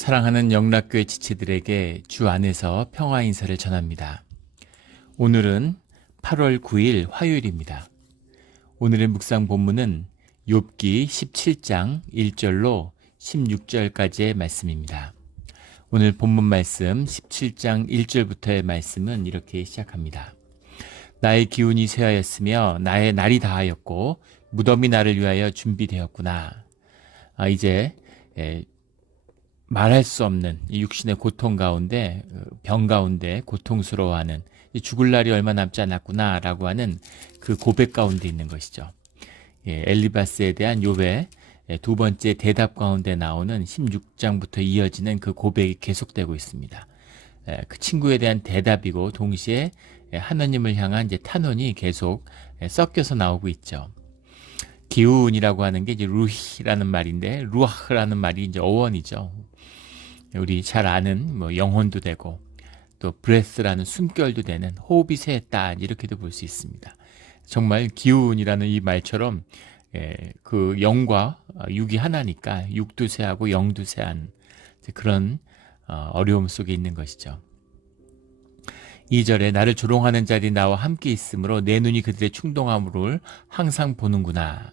사랑하는 영락교회 지체들에게 주 안에서 평화 인사를 전합니다. 오늘은 8월 9일 화요일입니다. 오늘의 묵상 본문은 욥기 17장 1절로 16절까지의 말씀입니다. 오늘 본문 말씀 17장 1절부터의 말씀은 이렇게 시작합니다. 나의 기운이 쇠하였으며 나의 날이 다하였고 무덤이 나를 위하여 준비되었구나. 이제 말할 수 없는 육신의 고통 가운데, 병 가운데 고통스러워하는 죽을 날이 얼마 남지 않았구나 라고 하는 그 고백 가운데 있는 것이죠. 엘리바스에 대한 욥의 두 번째 대답 가운데 나오는 16장부터 이어지는 그 고백이 계속되고 있습니다. 그 친구에 대한 대답이고 동시에 하나님을 향한 이제 탄원이 계속 섞여서 나오고 있죠. 기운이라고 하는 게 이제 루히라는 말인데, 루아흐라는 말이 이제 어원이죠. 우리 잘 아는 영혼도 되고 또 브레스라는 숨결도 되는 호흡이 쇠했다 이렇게도 볼 수 있습니다. 정말 기운이라는 이 말처럼 그 영과 육이 하나니까 육도 쇠하고 영도 쇠한 그런 어려움 속에 있는 것이죠. 2절에 나를 조롱하는 자들이 나와 함께 있으므로 내 눈이 그들의 충동함을 항상 보는구나.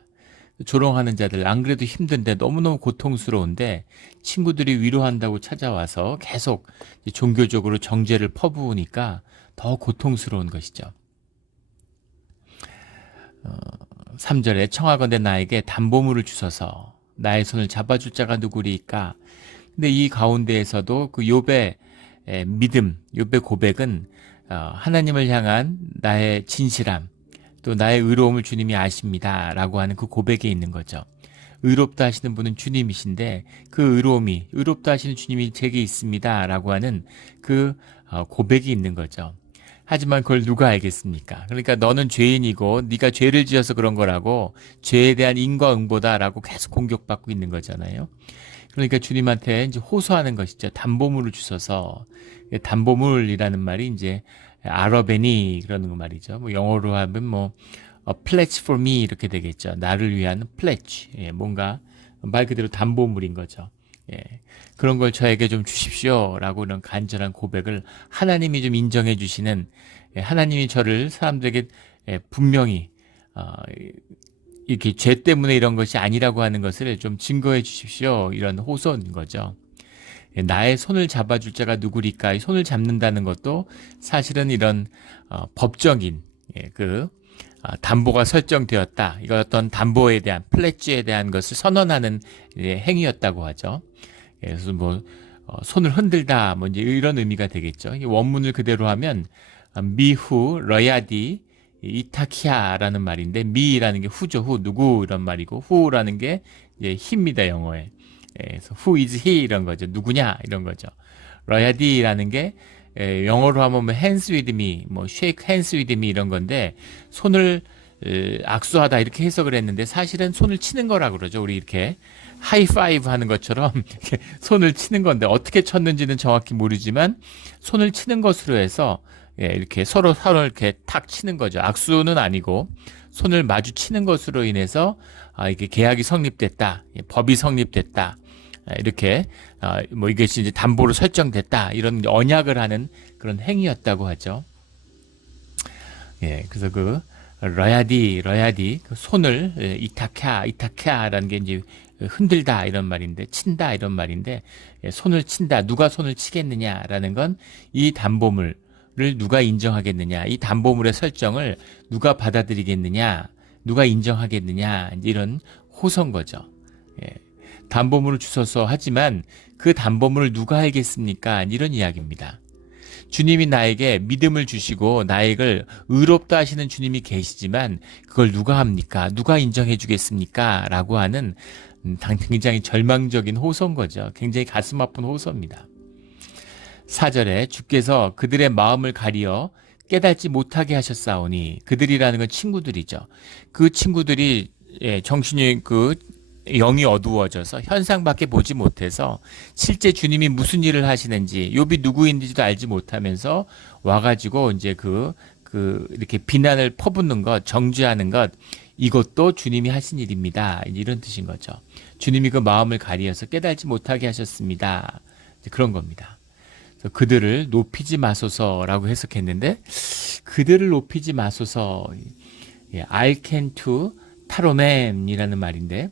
조롱하는 자들, 안 그래도 힘든데 너무너무 고통스러운데 친구들이 위로한다고 찾아와서 계속 종교적으로 정죄를 퍼부으니까 더 고통스러운 것이죠. 3절에 청하건대 나에게 담보물을 주소서 나의 손을 잡아줄 자가 누구리까. 근데 이 가운데에서도 그 욥의 믿음, 욥의 고백은 하나님을 향한 나의 진실함, 또 나의 의로움을 주님이 아십니다 라고 하는 그 고백에 있는 거죠. 의롭다 하시는 분은 주님이신데 그 의로움이, 의롭다 하시는 주님이 제게 있습니다 라고 하는 그 고백이 있는 거죠. 하지만 그걸 누가 알겠습니까? 그러니까 너는 죄인이고 네가 죄를 지어서 그런 거라고, 죄에 대한 인과응보다 라고 계속 공격받고 있는 거잖아요. 그러니까 주님한테 이제 호소하는 것이죠. 담보물을 주셔서. 담보물이라는 말이 이제 아러베니 그러는 거 말이죠. 영어로 하면 pledge for me 이렇게 되겠죠. 나를 위한 pledge. 뭔가 말 그대로 담보물인 거죠. 그런 걸 저에게 좀 주십시오라고 이런 간절한 고백을 하나님이 좀 인정해 주시는, 하나님이 저를 사람들에게 분명히 이렇게 죄 때문에 이런 것이 아니라고 하는 것을 좀 증거해 주십시오. 이런 호소인 거죠. 나의 손을 잡아줄 자가 누구리까? 이 손을 잡는다는 것도 사실은 이런 법적인 담보가 설정되었다. 이거 어떤 담보에 대한, 플랫지에 대한 것을 선언하는 행위였다고 하죠. 그래서 손을 흔들다 이제 이런 의미가 되겠죠. 이 원문을 그대로 하면 미후 러야디 이타키아라는 말인데, 미라는 게 후죠. 후, 누구 이런 말이고, 후라는 게 이제 힘입니다, 영어에. 그래서 who is he 이런 거죠. 누구냐 이런 거죠. 러야디라는 게 영어로 하면 hands with me, shake hands with me 이런 건데, 손을 악수하다 이렇게 해석을 했는데 사실은 손을 치는 거라 그러죠. 우리 이렇게 하이파이브 하는 것처럼 이렇게 손을 치는 건데, 어떻게 쳤는지는 정확히 모르지만 손을 치는 것으로 해서 이렇게 서로 이렇게 탁 치는 거죠. 악수는 아니고 손을 마주치는 것으로 인해서 이게 계약이 성립됐다, 법이 성립됐다, 이렇게 이것이 이제 담보로 설정됐다, 이런 언약을 하는 그런 행위였다고 하죠. 그래서 그 러야디 그 손을 이타캬라는 게 이제 흔들다 이런 말인데, 친다 이런 말인데, 손을 친다, 누가 손을 치겠느냐라는 건 이 담보물을 누가 인정하겠느냐, 이 담보물의 설정을 누가 받아들이겠느냐, 누가 인정하겠느냐, 이런 호소인 거죠. 담보물을 주셔서 하지만 그 담보물을 누가 알겠습니까? 이런 이야기입니다. 주님이 나에게 믿음을 주시고 나에게 의롭다 하시는 주님이 계시지만 그걸 누가 합니까? 누가 인정해 주겠습니까? 라고 하는 굉장히 절망적인 호소인 거죠. 굉장히 가슴 아픈 호소입니다. 4절에 주께서 그들의 마음을 가리어 깨닫지 못하게 하셨사오니, 그들이라는 건 친구들이죠. 그 친구들이 정신이 영이 어두워져서 현상밖에 보지 못해서 실제 주님이 무슨 일을 하시는지, 욥이 누구인지도 알지 못하면서 와가지고 이제 이렇게 비난을 퍼붓는 것, 정죄하는 것, 이것도 주님이 하신 일입니다. 이런 뜻인 거죠. 주님이 그 마음을 가리어서 깨달지 못하게 하셨습니다. 그런 겁니다. 그래서 그들을 높이지 마소서라고 해석했는데 그들을 높이지 마소서 알켄투 타로맨이라는 말인데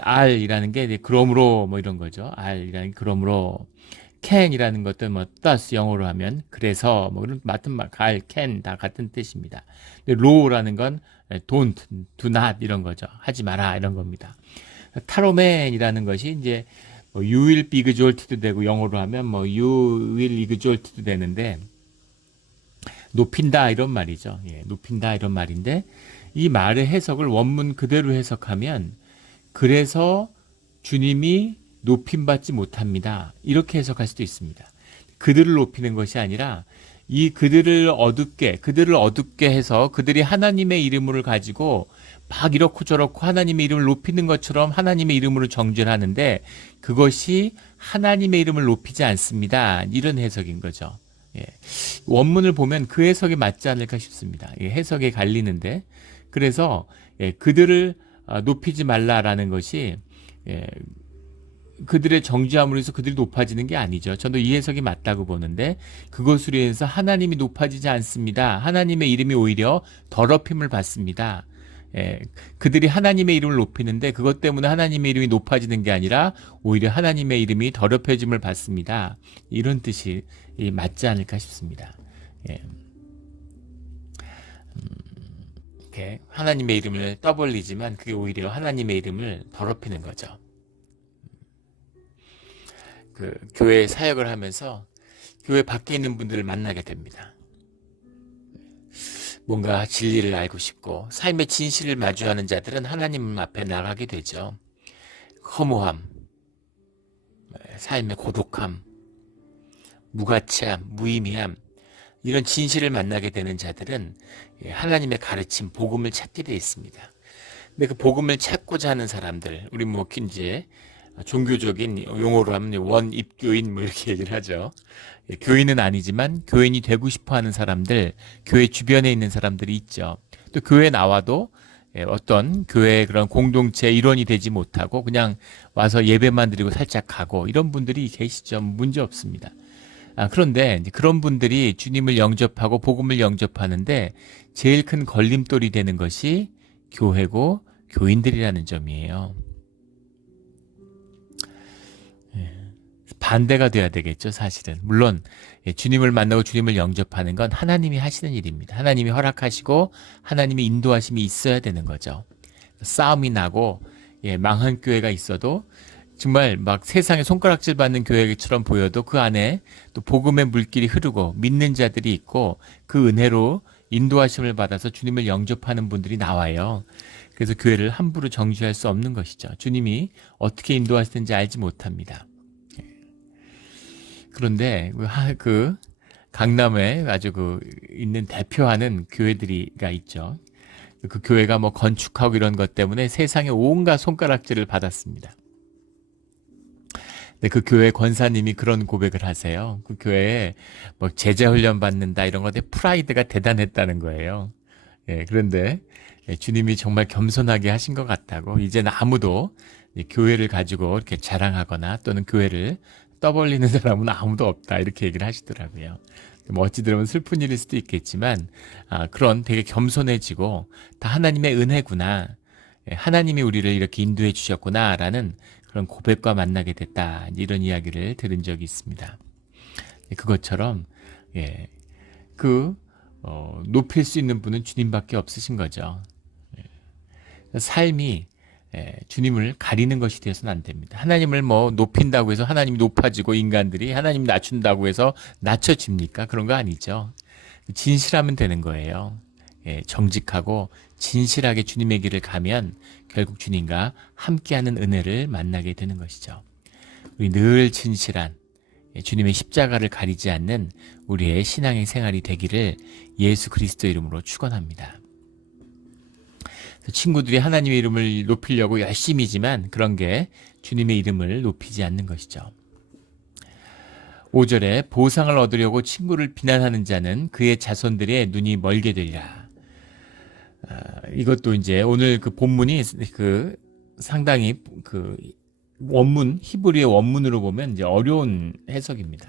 알이라는 게 그러므로 뭐 이런 거죠. 알이라는 게 그러므로 can이라는 것도 뭐 thus 영어로 하면 그래서 뭐 이런 같은 말 갈, can 다 같은 뜻입니다. 근데 law라는 건 don't, do not 이런 거죠. 하지 마라 이런 겁니다. 타로맨이라는 것이 이제 뭐 you will be exalted 되고 영어로 하면 뭐 you will exalted 되는데 높인다 이런 말이죠. 예, 높인다 이런 말인데 이 말의 해석을 원문 그대로 해석하면 그래서 주님이 높임받지 못합니다. 이렇게 해석할 수도 있습니다. 그들을 높이는 것이 아니라 이 그들을 어둡게 해서 그들이 하나님의 이름을 가지고 막 이렇고 저렇고 하나님의 이름을 높이는 것처럼 하나님의 이름으로 정죄하는데 그것이 하나님의 이름을 높이지 않습니다. 이런 해석인 거죠. 예. 원문을 보면 그 해석이 맞지 않을까 싶습니다. 예, 해석에 갈리는데 그래서 그들을 높이지 말라라는 것이 그들의 정죄함으로 해서 그들이 높아지는 게 아니죠. 저도 이 해석이 맞다고 보는데 그것으로 인해서 하나님이 높아지지 않습니다. 하나님의 이름이 오히려 더럽힘을 받습니다. 그들이 하나님의 이름을 높이는데 그것 때문에 하나님의 이름이 높아지는 게 아니라 오히려 하나님의 이름이 더럽혀짐을 받습니다. 이런 뜻이 맞지 않을까 싶습니다. 이렇게 하나님의 이름을 떠벌리지만 그게 오히려 하나님의 이름을 더럽히는 거죠. 그 교회 사역을 하면서 교회 밖에 있는 분들을 만나게 됩니다. 뭔가 진리를 알고 싶고 삶의 진실을 마주하는 자들은 하나님 앞에 나가게 되죠. 허무함, 삶의 고독함, 무가치함, 무의미함 이런 진실을 만나게 되는 자들은 하나님의 가르침, 복음을 찾게 되어 있습니다. 근데 그 복음을 찾고자 하는 사람들, 우리 뭐 이제 종교적인 용어로 하면 원입교인 뭐 이렇게 얘기를 하죠. 교인은 아니지만 교인이 되고 싶어하는 사람들, 교회 주변에 있는 사람들이 있죠. 또 교회 나와도 어떤 교회의 그런 공동체 일원이 되지 못하고 그냥 와서 예배만 드리고 살짝 가고 이런 분들이 계시죠. 문제 없습니다. 그런데 이제 그런 분들이 주님을 영접하고 복음을 영접하는데 제일 큰 걸림돌이 되는 것이 교회고 교인들이라는 점이에요. 반대가 돼야 되겠죠, 사실은. 물론 주님을 만나고 주님을 영접하는 건 하나님이 하시는 일입니다. 하나님이 허락하시고 하나님의 인도하심이 있어야 되는 거죠. 싸움이 나고 망한 교회가 있어도 정말 막 세상에 손가락질 받는 교회처럼 보여도 그 안에 또 복음의 물길이 흐르고 믿는 자들이 있고 그 은혜로 인도하심을 받아서 주님을 영접하는 분들이 나와요. 그래서 교회를 함부로 정죄할 수 없는 것이죠. 주님이 어떻게 인도하시는지 알지 못합니다. 그런데 그 강남에 아주 있는 대표하는 교회들이가 있죠. 그 교회가 뭐 건축하고 이런 것 때문에 세상에 온갖 손가락질을 받았습니다. 근데 그 교회 권사님이 그런 고백을 하세요. 그 교회에 뭐 제자 훈련 받는다 이런 것에 프라이드가 대단했다는 거예요. 그런데 주님이 정말 겸손하게 하신 것 같다고 이제는 아무도 교회를 가지고 이렇게 자랑하거나 또는 교회를 떠벌리는 사람은 아무도 없다 이렇게 얘기를 하시더라고요. 뭐 어찌 들으면 슬픈 일일 수도 있겠지만 그런 되게 겸손해지고 다 하나님의 은혜구나, 하나님이 우리를 이렇게 인도해 주셨구나라는 그런 고백과 만나게 됐다 이런 이야기를 들은 적이 있습니다. 그것처럼 높일 수 있는 분은 주님밖에 없으신 거죠. 삶이 주님을 가리는 것이 되어서는 안 됩니다. 하나님을 뭐 높인다고 해서 하나님이 높아지고 인간들이 하나님 낮춘다고 해서 낮춰집니까? 그런 거 아니죠. 진실하면 되는 거예요. 정직하고 진실하게 주님의 길을 가면 결국 주님과 함께하는 은혜를 만나게 되는 것이죠. 우리 늘 진실한 주님의 십자가를 가리지 않는 우리의 신앙의 생활이 되기를 예수 그리스도 이름으로 축원합니다. 친구들이 하나님의 이름을 높이려고 열심히지만 그런 게 주님의 이름을 높이지 않는 것이죠. 5절에 보상을 얻으려고 친구를 비난하는 자는 그의 자손들의 눈이 멀게 되리라. 이것도 이제 오늘 그 본문이 상당히 히브리의 원문으로 보면 이제 어려운 해석입니다.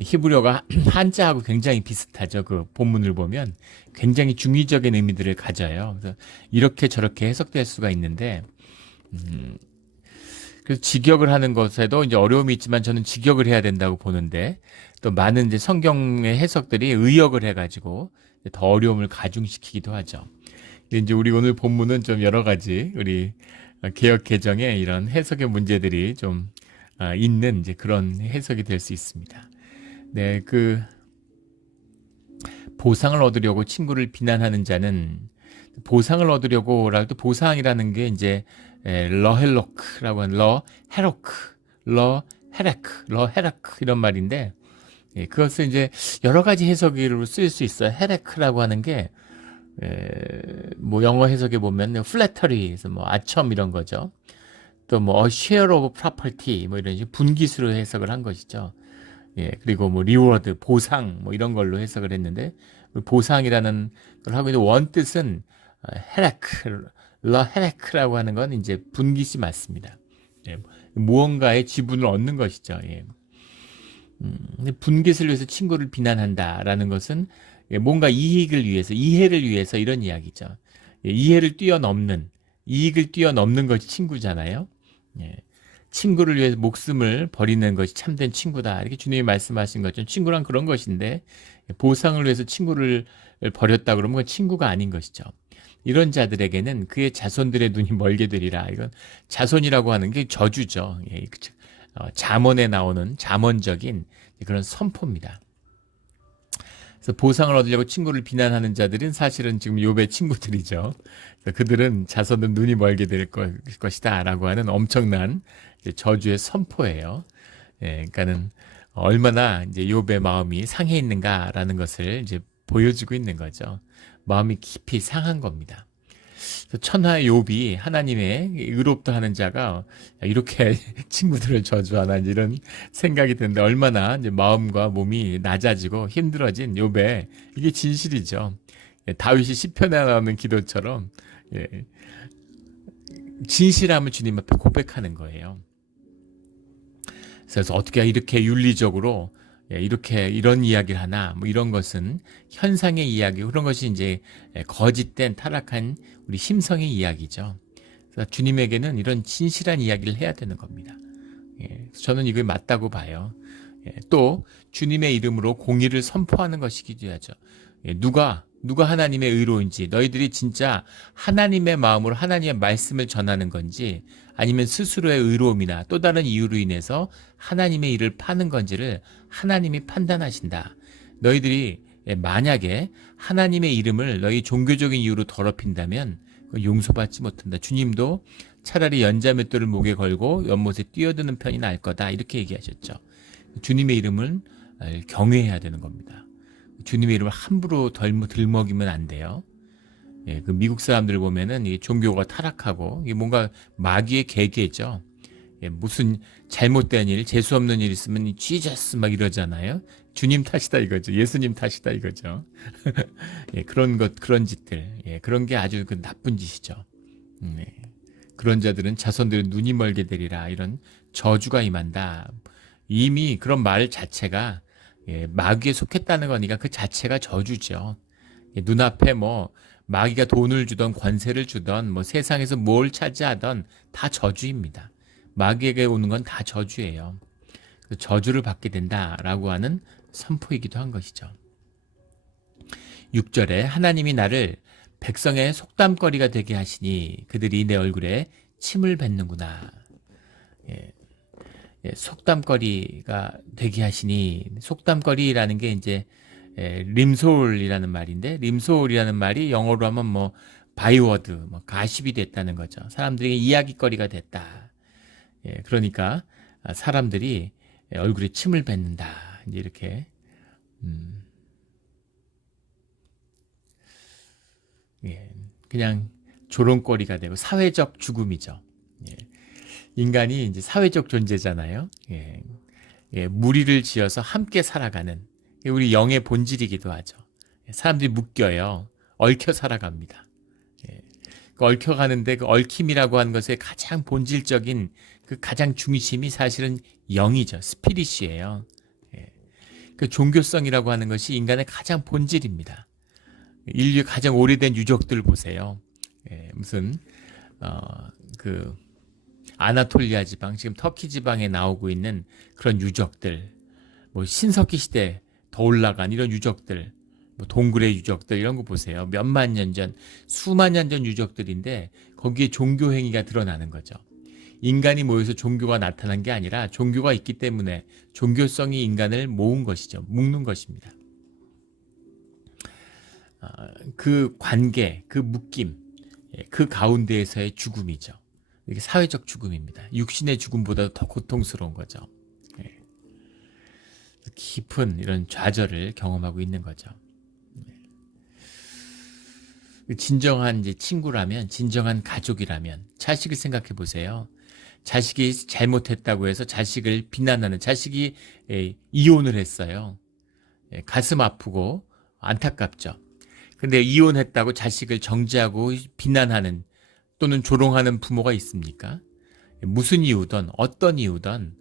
히브리어가 한자하고 굉장히 비슷하죠. 그 본문을 보면 굉장히 중의적인 의미들을 가져요. 그래서 이렇게 저렇게 해석될 수가 있는데, 그래서 직역을 하는 것에도 이제 어려움이 있지만 저는 직역을 해야 된다고 보는데, 또 많은 이제 성경의 해석들이 의역을 해가지고 더 어려움을 가중시키기도 하죠. 근데 이제 우리 오늘 본문은 좀 여러 가지 우리 개역 개정에 이런 해석의 문제들이 좀 있는 이제 그런 해석이 될 수 있습니다. 네, 그 보상을 얻으려고 친구를 비난하는 자는 보상을 얻으려고 라도 보상이라는 게 이제 러헬로크라고 하는 러헤로크, 러헤라크 이런 말인데 그것을 이제 여러 가지 해석으로 쓸 수 있어요. 헤레크라고 하는 게 뭐 영어 해석에 보면 플래터리, 뭐 아첨 이런 거죠. 또 뭐 share of property 뭐 이런 식으로 분기수로 해석을 한 것이죠. 예, 그리고 뭐 리워드, 보상 뭐 이런 걸로 해석을 했는데 보상이라는 걸 하고 있는 원뜻은 헤레크, 러헤레크라고 하는 건 이제 분기시 맞습니다. 예, 무언가의 지분을 얻는 것이죠. 예. 분깃을 위해서 친구를 비난한다라는 것은 뭔가 이익을 위해서, 이해를 위해서 이런 이야기죠. 이해를 뛰어넘는, 이익을 뛰어넘는 것이 친구잖아요. 예. 친구를 위해서 목숨을 버리는 것이 참된 친구다. 이렇게 주님이 말씀하신 것처럼 친구란 그런 것인데 보상을 위해서 친구를 버렸다 그러면 그건 친구가 아닌 것이죠. 이런 자들에게는 그의 자손들의 눈이 멀게 되리라. 이건 자손이라고 하는 게 저주죠. 예, 잠언에 나오는 잠언적인 그런 선포입니다. 그래서 보상을 얻으려고 친구를 비난하는 자들은 사실은 지금 욥의 친구들이죠. 그래서 그들은 자손은 눈이 멀게 될 것이다라고 하는 엄청난 저주의 선포예요. 예, 그러니까는 얼마나 이제 욥의 마음이 상해 있는가라는 것을 이제 보여주고 있는 거죠. 마음이 깊이 상한 겁니다. 천하 욥이 하나님의 의롭다 하는 자가 이렇게 친구들을 저주하나 이런 생각이 드는데 얼마나 이제 마음과 몸이 낮아지고 힘들어진 욥의 이게 진실이죠. 다윗이 시편에 나오는 기도처럼 진실함을 주님 앞에 고백하는 거예요. 그래서 어떻게 이렇게 윤리적으로 이렇게 이런 이야기를 하나 뭐 이런 것은 현상의 이야기 그런 것이 이제 거짓된 타락한 우리 심성의 이야기죠. 그래서 주님에게는 이런 진실한 이야기를 해야 되는 겁니다. 저는 이게 맞다고 봐요. 또 주님의 이름으로 공의를 선포하는 것이기도 하죠. 누가 하나님의 의로운지 너희들이 진짜 하나님의 마음으로 하나님의 말씀을 전하는 건지 아니면 스스로의 의로움이나 또 다른 이유로 인해서 하나님의 일을 파는 건지를 하나님이 판단하신다. 너희들이 만약에 하나님의 이름을 너희 종교적인 이유로 더럽힌다면 용서받지 못한다. 주님도 차라리 연자맷돌을 목에 걸고 연못에 뛰어드는 편이 나을 거다. 이렇게 얘기하셨죠. 주님의 이름을 경외해야 되는 겁니다. 주님의 이름을 함부로 들먹이면 안 돼요. 그 미국 사람들 보면은 이 종교가 타락하고 이게 뭔가 마귀의 계계죠. 무슨 잘못된 일, 재수 없는 일 있으면 지저스 막 이러잖아요. 주님 탓이다 이거죠. 예수님 탓이다 이거죠. 그런 짓들, 그런 게 아주 그 나쁜 짓이죠. 그런 자들은 자손들은 눈이 멀게 되리라 이런 저주가 임한다. 이미 그런 말 자체가 마귀에 속했다는 거니까 그 자체가 저주죠. 눈앞에 뭐 마귀가 돈을 주던 권세를 주던 뭐 세상에서 뭘 차지하던 다 저주입니다. 마귀에게 오는 건 다 저주예요. 저주를 받게 된다라고 하는 선포이기도 한 것이죠. 6절에 하나님이 나를 백성의 속담거리가 되게 하시니 그들이 내 얼굴에 침을 뱉는구나. 속담거리가 되게 하시니 속담거리라는 게 이제 림솔이라는 말인데 림솔이라는 말이 영어로 하면 뭐 바이워드, 뭐 가십이 됐다는 거죠. 사람들에게 이야기거리가 됐다. 그러니까 사람들이 얼굴에 침을 뱉는다. 이제 이렇게 그냥 조롱거리가 되고 사회적 죽음이죠. 인간이 이제 사회적 존재잖아요. 무리를 지어서 함께 살아가는 우리 영의 본질이기도 하죠. 사람들이 묶여요. 얽혀 살아갑니다. 그 얽혀가는데 그 얽힘이라고 하는 것의 가장 본질적인 그 가장 중심이 사실은 영이죠. 스피릿이에요. 예. 그 종교성이라고 하는 것이 인간의 가장 본질입니다. 인류의 가장 오래된 유적들 보세요. 예, 무슨 그 아나톨리아 지방, 지금 터키 지방에 나오고 있는 그런 유적들, 뭐 신석기 시대 더 올라간 이런 유적들, 뭐 동굴의 유적들 이런 거 보세요. 몇만 년 전, 수만 년 전 유적들인데 거기에 종교 행위가 드러나는 거죠. 인간이 모여서 종교가 나타난 게 아니라 종교가 있기 때문에 종교성이 인간을 모은 것이죠. 묶는 것입니다. 그 관계, 그 묶임, 그 가운데에서의 죽음이죠. 이게 사회적 죽음입니다. 육신의 죽음보다 더 고통스러운 거죠. 깊은 이런 좌절을 경험하고 있는 거죠. 진정한 이제 친구라면, 진정한 가족이라면 자식을 생각해 보세요. 자식이 잘못했다고 해서 자식을 비난하는, 자식이 이혼을 했어요. 가슴 아프고 안타깝죠. 근데 이혼했다고 자식을 정죄하고 비난하는 또는 조롱하는 부모가 있습니까? 무슨 이유든 어떤 이유든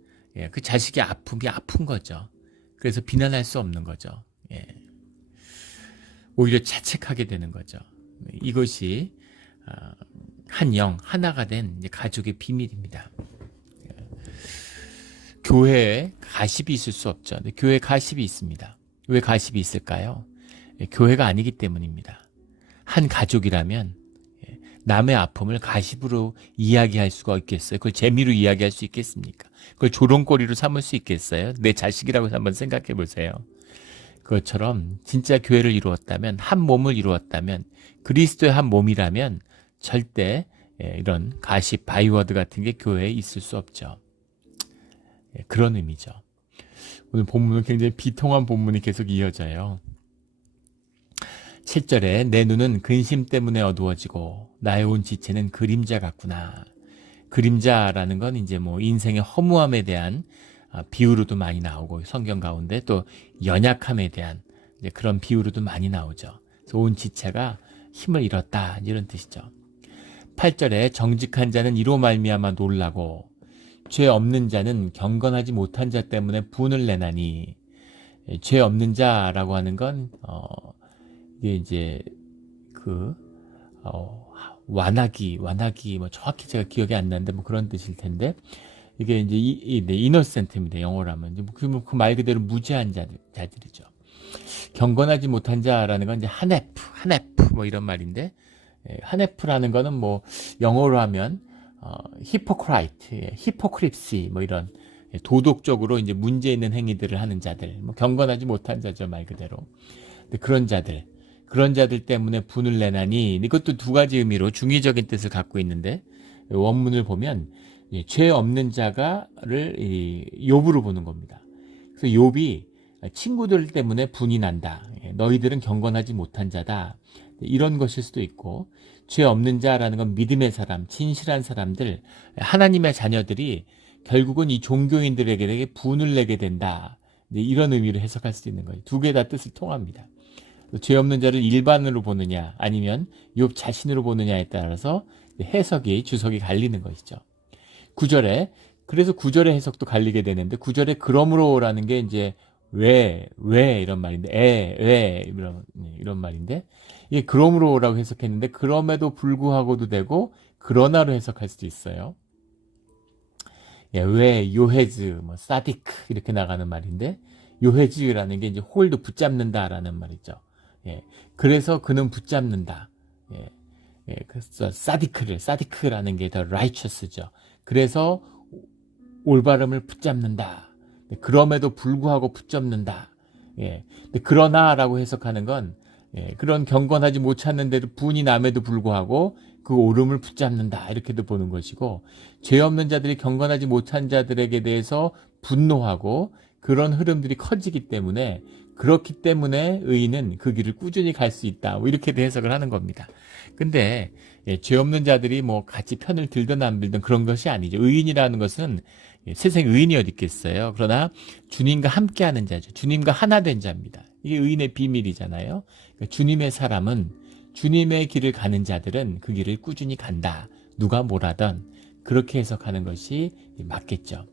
그 자식의 아픔이 아픈 거죠. 그래서 비난할 수 없는 거죠. 오히려 자책하게 되는 거죠. 이것이 한 영, 하나가 된 가족의 비밀입니다. 교회에 가십이 있을 수 없죠. 근데 교회에 가십이 있습니다. 왜 가십이 있을까요? 교회가 아니기 때문입니다. 한 가족이라면 남의 아픔을 가십으로 이야기할 수가 있겠어요? 그걸 재미로 이야기할 수 있겠습니까? 그걸 조롱거리로 삼을 수 있겠어요? 내 자식이라고 한번 생각해 보세요. 그것처럼 진짜 교회를 이루었다면, 한 몸을 이루었다면, 그리스도의 한 몸이라면 절대 이런 가십, 바이워드 같은 게 교회에 있을 수 없죠. 그런 의미죠. 오늘 본문은 굉장히 비통한 본문이 계속 이어져요. 7절에 내 눈은 근심 때문에 어두워지고 나의 온 지체는 그림자 같구나. 그림자라는 건 이제 뭐 인생의 허무함에 대한 비유로도 많이 나오고 성경 가운데 또 연약함에 대한 이제 그런 비유로도 많이 나오죠. 그래서 온 지체가 힘을 잃었다 이런 뜻이죠. 8절에 정직한 자는 이로 말미암아 놀라고 죄 없는 자는 경건하지 못한 자 때문에 분을 내나니. 죄 없는 자라고 하는 건 이게 이제 완악이 뭐 정확히 제가 기억이 안 나는데 뭐 그런 뜻일 텐데 이게 이제 이너센트입니다. 영어로 하면 그 말 그대로 무죄한 자들이죠. 경건하지 못한 자라는 건 이제 하네프 뭐 이런 말인데 하네프라는 거는 뭐 영어로 하면 히포크라이트, 히포크립시 뭐 이런 도덕적으로 이제 문제 있는 행위들을 하는 자들, 뭐 경건하지 못한 자죠 말 그대로. 근데 그런 자들 때문에 분을 내나니 이것도 두 가지 의미로 중의적인 뜻을 갖고 있는데 원문을 보면 죄 없는 자가를 욥으로 보는 겁니다. 그래서 욥이 친구들 때문에 분이 난다. 너희들은 경건하지 못한 자다. 이런 것일 수도 있고 죄 없는 자라는 건 믿음의 사람, 진실한 사람들, 하나님의 자녀들이 결국은 이 종교인들에게 분을 내게 된다. 이런 의미로 해석할 수 있는 거예요. 두 개 다 뜻이 통합니다. 죄 없는 자를 일반으로 보느냐 아니면 욥 자신으로 보느냐에 따라서 해석이 주석이 갈리는 것이죠. 9절에 그래서 9절의 해석도 갈리게 되는데 9절에 그러므로라는 게 이제 왜 이런 말인데 왜 이런 말인데 이게 그러므로라고 해석했는데 그럼에도 불구하고도 되고 그러나로 해석할 수도 있어요. 왜 요헤즈 뭐 사디크 이렇게 나가는 말인데 요헤즈라는 게 이제 홀드 붙잡는다라는 말이죠. 그래서 그는 붙잡는다. 그래서 사디크라는 게 더 righteous죠. 그래서 올바름을 붙잡는다. 그럼에도 불구하고 붙잡는다. 근데 그러나라고 해석하는 건 그런 경건하지 못하는데도 분이 남에도 불구하고 그 옳음을 붙잡는다 이렇게도 보는 것이고 죄 없는 자들이 경건하지 못한 자들에게 대해서 분노하고 그런 흐름들이 커지기 때문에 그렇기 때문에 의인은 그 길을 꾸준히 갈 수 있다. 뭐 이렇게도 해석을 하는 겁니다. 근데 죄 없는 자들이 뭐 같이 편을 들든 안 들든 그런 것이 아니죠. 의인이라는 것은 세상에 의인이 어디 있겠어요. 그러나 주님과 함께하는 자죠. 주님과 하나 된 자입니다. 이게 의인의 비밀이잖아요. 그러니까 주님의 사람은 주님의 길을 가는 자들은 그 길을 꾸준히 간다. 누가 뭐라든 그렇게 해석하는 것이 맞겠죠.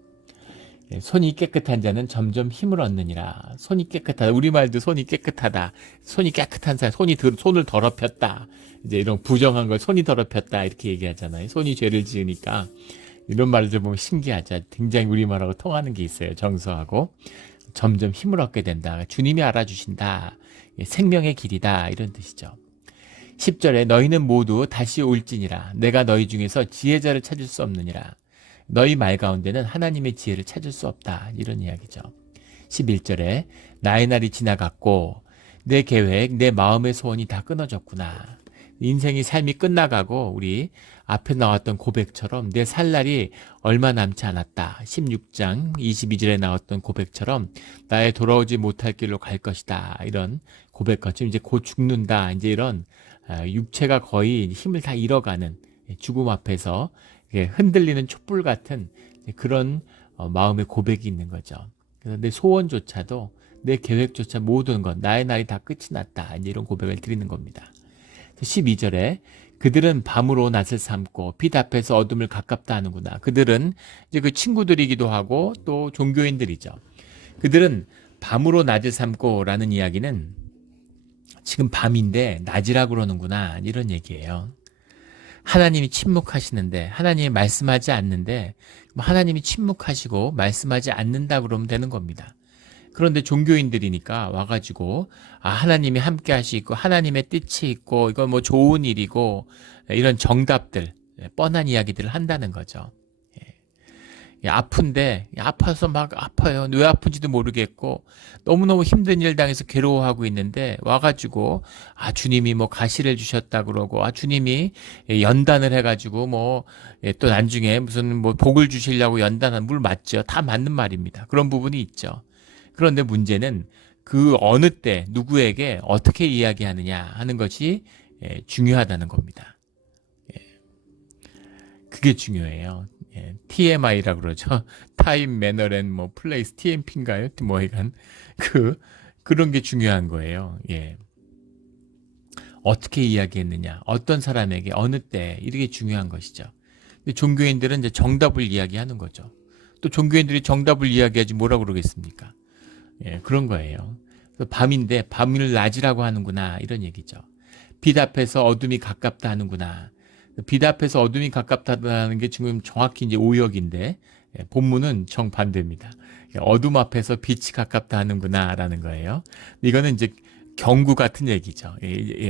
손이 깨끗한 자는 점점 힘을 얻느니라. 손이 깨끗하다. 우리말도 손이 깨끗하다. 손이 깨끗한 사람, 손을 더럽혔다. 이제 이런 부정한 걸 손이 더럽혔다. 이렇게 얘기하잖아요. 손이 죄를 지으니까. 이런 말을 들어보면 신기하죠. 굉장히 우리말하고 통하는 게 있어요. 정서하고. 점점 힘을 얻게 된다. 주님이 알아주신다. 생명의 길이다. 이런 뜻이죠. 10절에 너희는 모두 다시 올지니라. 내가 너희 중에서 지혜자를 찾을 수 없느니라. 너희 말 가운데는 하나님의 지혜를 찾을 수 없다. 이런 이야기죠. 11절에 나의 날이 지나갔고 내 계획, 내 마음의 소원이 다 끊어졌구나. 인생이 삶이 끝나가고 우리 앞에 나왔던 고백처럼 내 살 날이 얼마 남지 않았다. 16장 22절에 나왔던 고백처럼 나의 돌아오지 못할 길로 갈 것이다. 이런 고백같이 이제 곧 죽는다. 이제 이런 육체가 거의 힘을 다 잃어가는 죽음 앞에서 흔들리는 촛불 같은 그런 마음의 고백이 있는 거죠. 그래서 내 소원조차도 내 계획조차 모든 것 나의 날이 다 끝이 났다. 이제 이런 고백을 드리는 겁니다. 12절에 그들은 밤으로 낯을 삼고 빛 앞에서 어둠을 가깝다 하는구나. 그들은 이제 그 친구들이기도 하고 또 종교인들이죠. 그들은 밤으로 낯을 삼고라는 이야기는 지금 밤인데 낮이라고 그러는구나. 이런 얘기예요. 하나님이 침묵하시는데 하나님이 말씀하지 않는데 하나님이 침묵하시고 말씀하지 않는다 그러면 되는 겁니다. 그런데 종교인들이니까 와가지고 하나님이 함께 하시고 하나님의 뜻이 있고 이건 뭐 좋은 일이고 이런 정답들 뻔한 이야기들을 한다는 거죠. 아픈데 아파서 막 아파요. 왜 아픈지도 모르겠고 너무너무 힘든 일 당해서 괴로워하고 있는데 와가지고 주님이 뭐 가시를 주셨다 그러고 주님이 연단을 해가지고 뭐 또 나중에 무슨 뭐 복을 주시려고 연단한 물 맞죠. 다 맞는 말입니다. 그런 부분이 있죠. 그런데 문제는 그 어느 때 누구에게 어떻게 이야기하느냐 하는 것이 중요하다는 겁니다. 그게 중요해요. TMI라고 그러죠. 타임, 매너, 앤 뭐 플레이스, TMP인가요? 뭐 이간 그런 게 중요한 거예요. 어떻게 이야기했느냐, 어떤 사람에게 어느 때 이게 중요한 것이죠. 근데 종교인들은 이제 정답을 이야기하는 거죠. 또 종교인들이 정답을 이야기하지 뭐라고 그러겠습니까? 그런 거예요. 밤인데 밤을 낮이라고 하는구나 이런 얘기죠. 빛 앞에서 어둠이 가깝다 하는구나. 빛 앞에서 어둠이 가깝다는 게 지금 정확히 이제 오역인데 본문은 정반대입니다. 어둠 앞에서 빛이 가깝다 하는구나라는 거예요. 이거는 이제 경구 같은 얘기죠.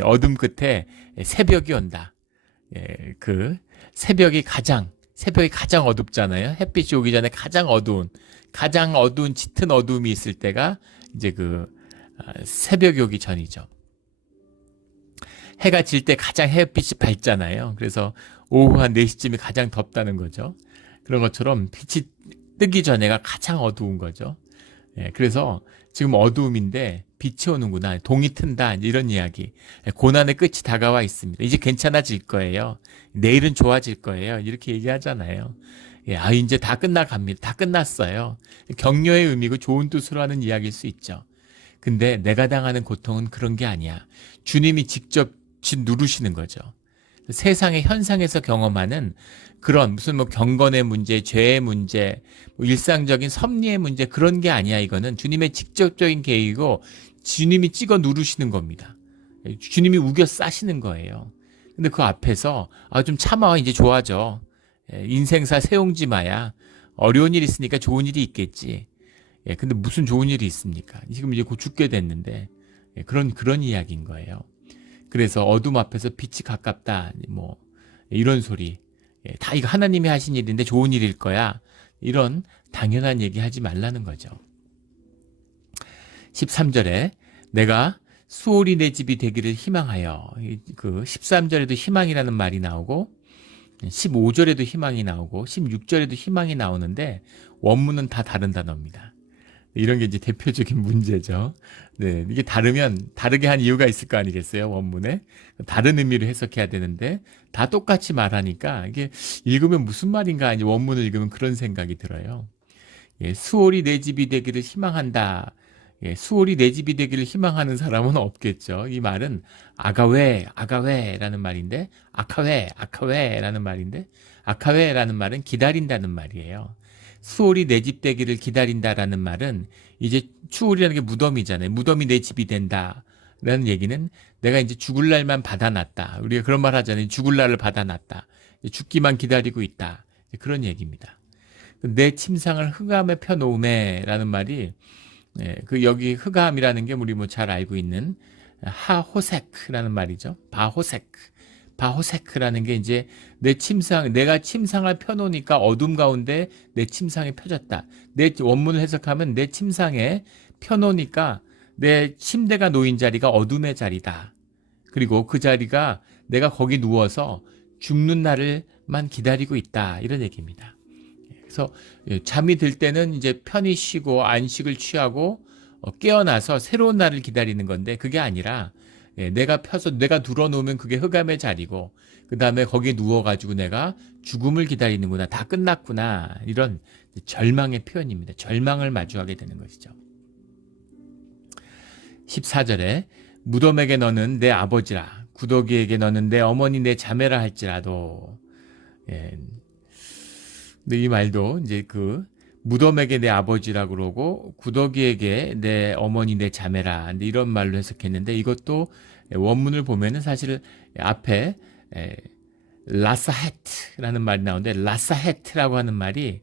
어둠 끝에 새벽이 온다. 그 새벽이 가장 어둡잖아요. 햇빛이 오기 전에 가장 어두운 짙은 어둠이 있을 때가 이제 새벽이 오기 전이죠. 해가 질 때 가장 햇빛이 밝잖아요. 그래서 오후 한 4시쯤이 가장 덥다는 거죠. 그런 것처럼 빛이 뜨기 전에가 가장 어두운 거죠. 그래서 지금 어두움인데 빛이 오는구나. 동이 튼다. 이런 이야기. 고난의 끝이 다가와 있습니다. 이제 괜찮아질 거예요. 내일은 좋아질 거예요. 이렇게 얘기하잖아요. 이제 다 끝나갑니다. 다 끝났어요. 격려의 의미고 좋은 뜻으로 하는 이야기일 수 있죠. 근데 내가 당하는 고통은 그런 게 아니야. 주님이 직접 누르시는 거죠. 세상의 현상에서 경험하는 그런 무슨 뭐 경건의 문제, 죄의 문제, 뭐 일상적인 섭리의 문제 그런 게 아니야. 이거는 주님의 직접적인 계획이고 주님이 찍어 누르시는 겁니다. 주님이 우겨 싸시는 거예요. 근데 그 앞에서 좀 참아 이제 좋아져. 인생사 세옹지 마야. 어려운 일이 있으니까 좋은 일이 있겠지. 근데 무슨 좋은 일이 있습니까? 지금 이제 곧 죽게 됐는데 그런 이야기인 거예요. 그래서 어둠 앞에서 빛이 가깝다. 뭐 이런 소리. 다 이거 하나님이 하신 일인데 좋은 일일 거야. 이런 당연한 얘기 하지 말라는 거죠. 13절에 내가 수월이 내 집이 되기를 희망하여 13절에도 희망이라는 말이 나오고 15절에도 희망이 나오고 16절에도 희망이 나오는데 원문은 다 다른 단어입니다. 이런 게 이제 대표적인 문제죠. 이게 다르게 한 이유가 있을 거 아니겠어요? 원문에. 다른 의미로 해석해야 되는데, 다 똑같이 말하니까, 이게 읽으면 무슨 말인가, 이제 원문을 읽으면 그런 생각이 들어요. 수월이 내 집이 되기를 희망한다. 수월이 내 집이 되기를 희망하는 사람은 없겠죠. 이 말은 아가웨라는 말인데, 아카웨라는 말인데, 아카웨라는 말은 기다린다는 말이에요. 수월이 내 집 되기를 기다린다라는 말은 이제 추월이라는 게 무덤이잖아요. 무덤이 내 집이 된다라는 얘기는 내가 이제 죽을 날만 받아놨다. 우리가 그런 말 하잖아요. 죽을 날을 받아놨다. 죽기만 기다리고 있다. 그런 얘기입니다. 내 침상을 흑암에 펴놓음에라는 말이 그 여기 흑암이라는 게 우리 뭐 잘 알고 있는 하호세크라는 말이죠. 바호세크라는 게 이제 내가 침상을 펴놓으니까 어둠 가운데 내 침상에 펴졌다. 내 원문을 해석하면 내 침상에 펴놓으니까 내 침대가 놓인 자리가 어둠의 자리다. 그리고 그 자리가 내가 거기 누워서 죽는 날을만 기다리고 있다. 이런 얘기입니다. 그래서 잠이 들 때는 이제 편히 쉬고 안식을 취하고 깨어나서 새로운 날을 기다리는 건데 그게 아니라 내가 누워놓으면 그게 흑암의 자리고 그 다음에 거기에 누워가지고 내가 죽음을 기다리는구나. 다 끝났구나. 이런 절망의 표현입니다. 절망을 마주하게 되는 것이죠. 14절에 무덤에게 너는 내 아버지라 구더기에게 너는 내 어머니 내 자매라 할지라도 근데 이 말도 이제 그 무덤에게 내 아버지라 그러고 구더기에게 내 어머니 내 자매라 이런 말로 해석했는데 이것도 원문을 보면은 사실 앞에 라사헤트라는 말이 나오는데 라사헤트라고 하는 말이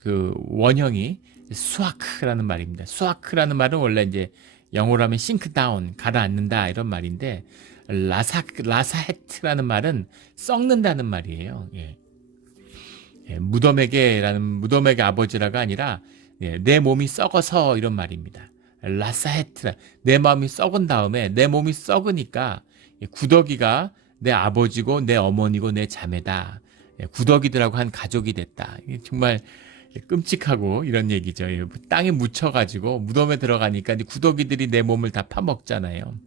그 원형이 수아크라는 말입니다. 수아크라는 말은 원래 이제 영어로 하면 sink down 가라앉는다 이런 말인데 라사헤트라는 말은 썩는다는 말이에요. 무덤에게 아버지라가 아니라 내 몸이 썩어서 이런 말입니다. 라사헤트라 내 마음이 썩은 다음에 내 몸이 썩으니까 구더기가 내 아버지고 내 어머니고 내 자매다. 구더기들하고 한 가족이 됐다. 정말 끔찍하고 이런 얘기죠. 땅에 묻혀가지고 무덤에 들어가니까 구더기들이 내 몸을 다 파먹잖아요.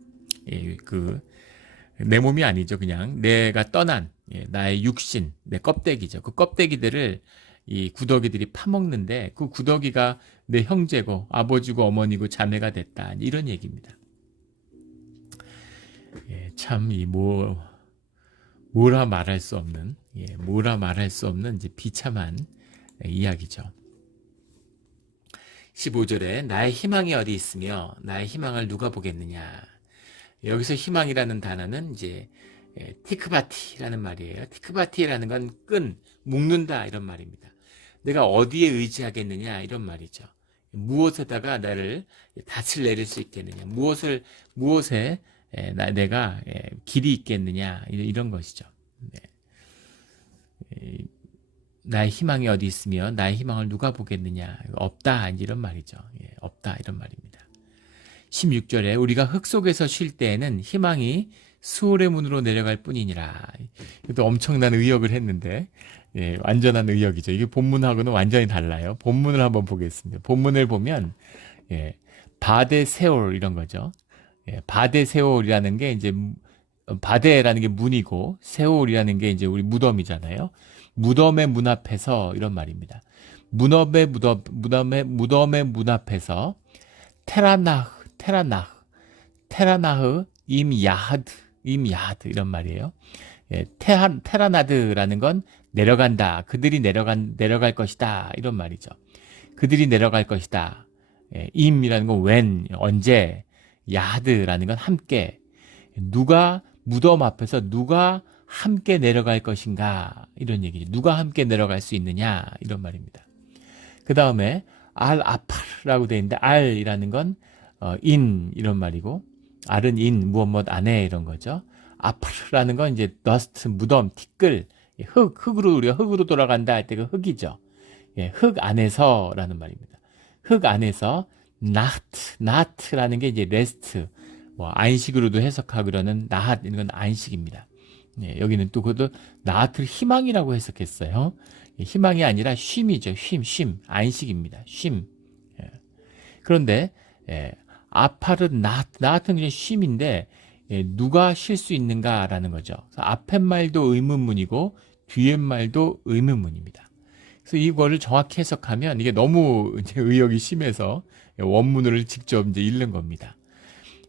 내 몸이 아니죠. 그냥 내가 떠난 나의 육신, 내 껍데기죠. 그 껍데기들을 이 구더기들이 파먹는데 그 구더기가 내 형제고 아버지고 어머니고 자매가 됐다. 이런 얘기입니다. 참 뭐라 말할 수 없는 이제 비참한 이야기죠. 15절에 나의 희망이 어디 있으며 나의 희망을 누가 보겠느냐. 여기서 희망이라는 단어는 이제 티크바티라는 말이에요. 티크바티라는 건 묶는다 이런 말입니다. 내가 어디에 의지하겠느냐 이런 말이죠. 무엇에다가 나를 닻을 내릴 수 있겠느냐. 무엇에 내가 길이 있겠느냐 이런 것이죠. 나의 희망이 어디 있으며 나의 희망을 누가 보겠느냐. 없다 이런 말이죠. 없다 이런 말입니다. 16절에 우리가 흙 속에서 쉴 때에는 희망이 수월의 문으로 내려갈 뿐이니라. 이것도 엄청난 의역을 했는데 완전한 의역이죠. 이게 본문하고는 완전히 달라요. 본문을 한번 보겠습니다. 본문을 보면 바데 세올 이런 거죠. 바데 세올이라는 게 이제 바데라는 게 문이고 세올이라는 게 이제 우리 무덤이잖아요. 무덤의 문 앞에서 이런 말입니다. 무덤의 문 앞에서 테라나흐 임야하드 이런 말이에요. 테라나드라는 건 내려간다. 그들이 내려갈 것이다. 이런 말이죠. 그들이 내려갈 것이다. 임이라는 건 when, 언제, 야하드라는 건 함께. 무덤 앞에서 누가 함께 내려갈 것인가 이런 얘기죠. 누가 함께 내려갈 수 있느냐 이런 말입니다. 그 다음에 알아파르라고 되어 있는데 알이라는 건 인 이런 말이고 알은 인 무엇 안에 이런 거죠. 아파르라는 건 이제 dust 무덤 티끌 흙으로 우리가 흙으로 돌아간다 할 때 그 흙이죠. 흙 안에서라는 말입니다. 흙 안에서 나트라는 게 이제 레스트 안식으로도 해석하고 그러는 나핫 이런 건 안식입니다. 여기는 또 그것도 나트를 희망이라고 해석했어요. 희망이 아니라 쉼이죠. 쉼 안식입니다. 쉼. 그런데 아파르 나트는 그냥 쉼인데 누가 쉴 수 있는가라는 거죠. 앞에 말도 의문문이고 뒤에 말도 의문문입니다. 그래서 이거를 정확히 해석하면 이게 너무 이제 의역이 심해서 원문을 직접 이제 읽는 겁니다.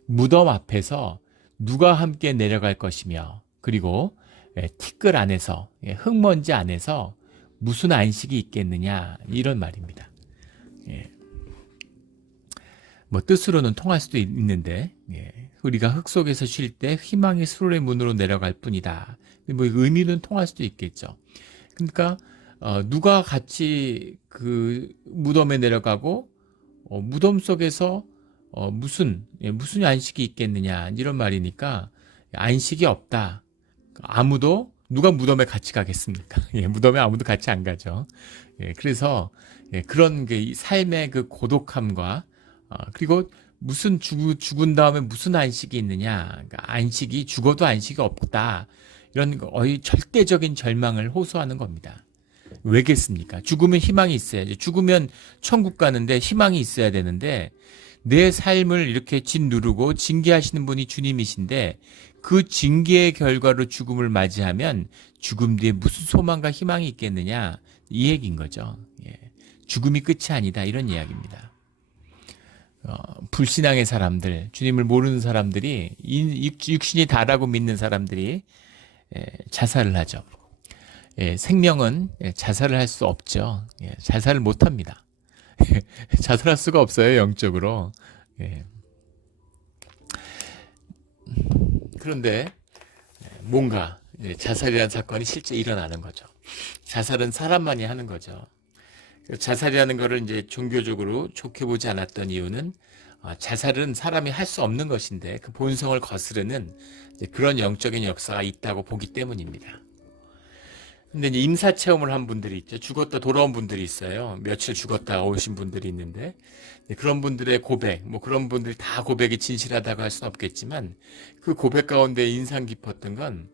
무덤 앞에서 누가 함께 내려갈 것이며 그리고 티끌 안에서, 흙먼지 안에서 무슨 안식이 있겠느냐, 이런 말입니다. 예. 뭐 뜻으로는 통할 수도 있는데, 우리가 흙 속에서 쉴 때 희망의 수로의 문으로 내려갈 뿐이다. 뭐 의미는 통할 수도 있겠죠. 그러니까 누가 같이 그 무덤에 내려가고 무덤 속에서 무슨 안식이 있겠느냐, 이런 말이니까 안식이 없다. 아무도 누가 무덤에 같이 가겠습니까? 무덤에 아무도 같이 안 가죠. 그래서 그런 그 삶의 그 고독함과 그리고 무슨 죽은 다음에 무슨 안식이 있느냐, 그러니까 안식이 죽어도 안식이 없다, 이런 거의 절대적인 절망을 호소하는 겁니다. 왜겠습니까? 죽으면 희망이 있어야지. 죽으면 천국 가는데 희망이 있어야 되는데, 내 삶을 이렇게 짓누르고 징계하시는 분이 주님이신데 그 징계의 결과로 죽음을 맞이하면 죽음 뒤에 무슨 소망과 희망이 있겠느냐, 이 얘기인 거죠. 죽음이 끝이 아니다, 이런 이야기입니다. 불신앙의 사람들, 주님을 모르는 사람들이, 육신이 다라고 믿는 사람들이 자살을 하죠. 생명은 자살을 할 수 없죠. 자살을 못합니다. 자살할 수가 없어요, 영적으로. 그런데 뭔가 자살이라는 사건이 실제 일어나는 거죠. 자살은 사람만이 하는 거죠. 자살이라는 거를 이제 종교적으로 좋게 보지 않았던 이유는 자살은 사람이 할 수 없는 것인데 그 본성을 거스르는 그런 영적인 역사가 있다고 보기 때문입니다. 근데 이제 임사 체험을 한 분들이 있죠. 죽었다 돌아온 분들이 있어요. 며칠 죽었다가 오신 분들이 있는데, 그런 분들의 고백, 뭐 그런 분들이 다 고백이 진실하다고 할 수는 없겠지만 그 고백 가운데 인상 깊었던 건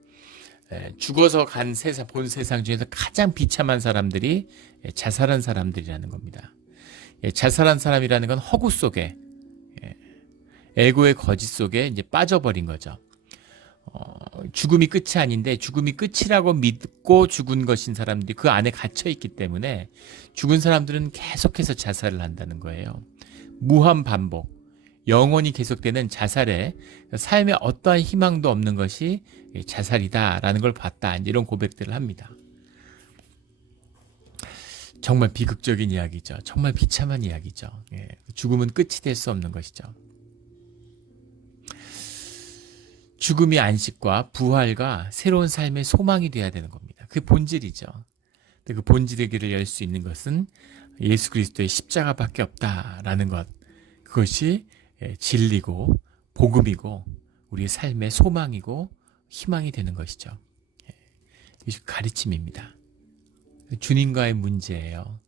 죽어서 간 세상, 본 세상 중에서 가장 비참한 사람들이 자살한 사람들이라는 겁니다. 자살한 사람이라는 건 허구 속에, 에고의 거짓 속에 이제 빠져버린 거죠. 죽음이 끝이 아닌데 죽음이 끝이라고 믿고 죽은 것인 사람들이 그 안에 갇혀 있기 때문에 죽은 사람들은 계속해서 자살을 한다는 거예요. 무한 반복, 영원히 계속되는 자살에 삶에 어떠한 희망도 없는 것이 자살이다라는 걸 봤다, 이런 고백들을 합니다. 정말 비극적인 이야기죠. 정말 비참한 이야기죠. 죽음은 끝이 될 수 없는 것이죠. 죽음이 안식과 부활과 새로운 삶의 소망이 되어야 되는 겁니다. 그게 본질이죠. 근데 그 본질의 길을 열 수 있는 것은 예수 그리스도의 십자가밖에 없다라는 것. 그것이 진리고 복음이고 우리의 삶의 소망이고 희망이 되는 것이죠. 이것이 가르침입니다. 주님과의 문제예요.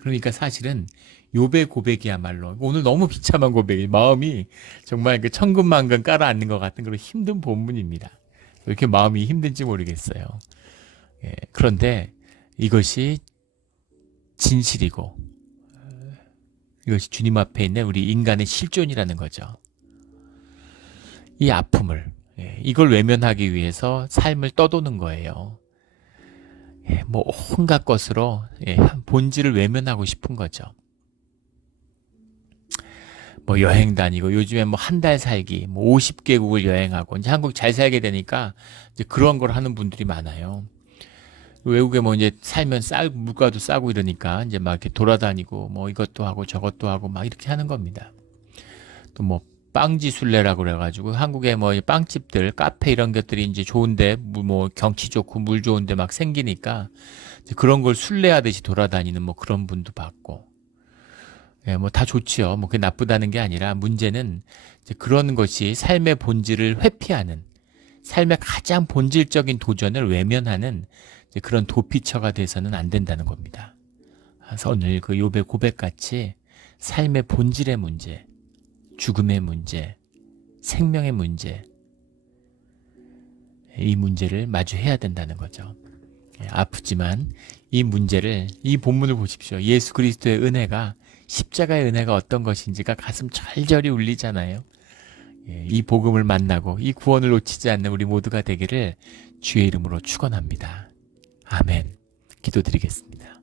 그러니까 사실은 욥의 고백이야말로 오늘 너무 비참한 고백이, 마음이 정말 그 천근만근 깔아앉는 것 같은 그런 힘든 본문입니다. 왜 이렇게 마음이 힘든지 모르겠어요. 그런데 이것이 진실이고 이것이 주님 앞에 있는 우리 인간의 실존이라는 거죠. 이 아픔을, 이걸 외면하기 위해서 삶을 떠도는 거예요. 뭐 온갖 것으로 본질을 외면하고 싶은 거죠. 뭐 여행 다니고, 요즘에 뭐 한 달 살기, 뭐 50개국을 여행하고, 이제 한국 잘 살게 되니까 이제 그런 걸 하는 분들이 많아요. 외국에 뭐 이제 살면 물가도 싸고 이러니까 이제 막 이렇게 돌아다니고 뭐 이것도 하고 저것도 하고 막 이렇게 하는 겁니다. 또 뭐 빵지 순례라고 그래가지고 한국에 뭐 빵집들, 카페 이런 것들이 이제 좋은데 뭐 경치 좋고 물 좋은데 막 생기니까 그런 걸 순례하듯이 돌아다니는 뭐 그런 분도 봤고, 뭐 다 좋지요. 뭐 그게 나쁘다는 게 아니라 문제는 이제 그런 것이 삶의 본질을 회피하는, 삶의 가장 본질적인 도전을 외면하는 그런 도피처가 돼서는 안 된다는 겁니다. 그래서 오늘 그 욥의 고백같이 삶의 본질의 문제, 죽음의 문제, 생명의 문제, 이 문제를 마주해야 된다는 거죠. 아프지만 이 문제를, 이 본문을 보십시오. 예수 그리스도의 은혜가, 십자가의 은혜가 어떤 것인지가 가슴 절절히 울리잖아요. 이 복음을 만나고 이 구원을 놓치지 않는 우리 모두가 되기를 주의 이름으로 축원합니다. 아멘. 기도드리겠습니다.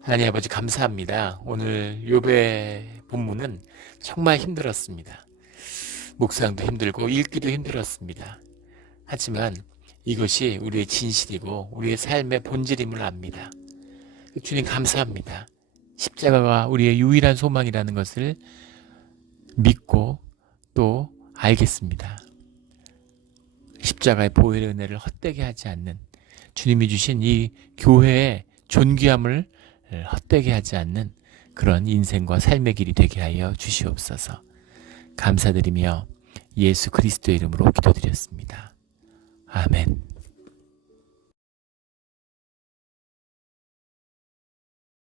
하나님 아버지, 감사합니다. 오늘 욥의 본문은 정말 힘들었습니다. 묵상도 힘들고 읽기도 힘들었습니다. 하지만 이것이 우리의 진실이고 우리의 삶의 본질임을 압니다. 주님 감사합니다. 십자가가 우리의 유일한 소망이라는 것을 믿고 또 알겠습니다. 십자가의 보혈의 은혜를 헛되게 하지 않는, 주님이 주신 이 교회의 존귀함을 헛되게 하지 않는 그런 인생과 삶의 길이 되게 하여 주시옵소서. 감사드리며 예수 그리스도의 이름으로 기도드렸습니다. 아멘.